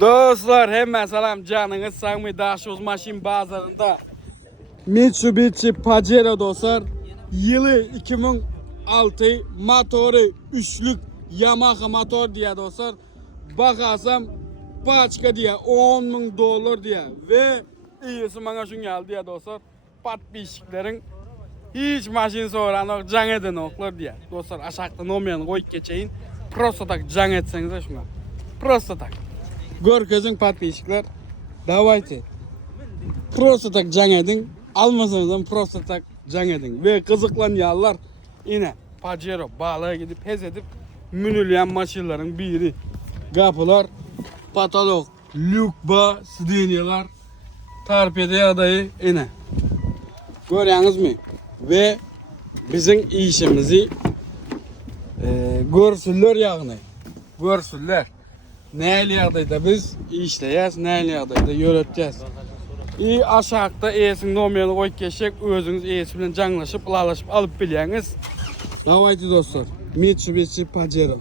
Dostlar hemen selam canınız sağ Daşoz Maşin bazarında Mitsubishi Pajero dostlar yılı 2006 motoru üçlük Yamaha motor diye dostlar bakarsam paçka diye $10.000 diye ve iyisi bana şun geldi diye dostlar pat bişiklerin hiç maşin soğuran can edin oklar diye dostlar aşağıda nomeyanı koyup geçeyin prosto tak can etsenize şuna prosto tak Görkezin patlayışıklar. Davaytı. Prosto tak can edin. Almasanızdan prosto tak can edin. Ve kızıklan yağlar yine Pajero bağlığa gidip hez edip münüleyen maşinlerin biri. Kapılar, patolog, lükba, sidiniyalar, tarpede adayı yine. Görüyorsunuz mu? Ve bizim işimizi görsünler yağını. Görsünler. Neyli yağdayda biz işleyeceğiz, neyli yağdayda yöneteceğiz. İyi aşağıda eğisin nomeyanı koyup geçecek, özünüz eğisiyle canlaşıp, alıp biliyeniz. Davaydı dostlar, Mitsubishi Pajero.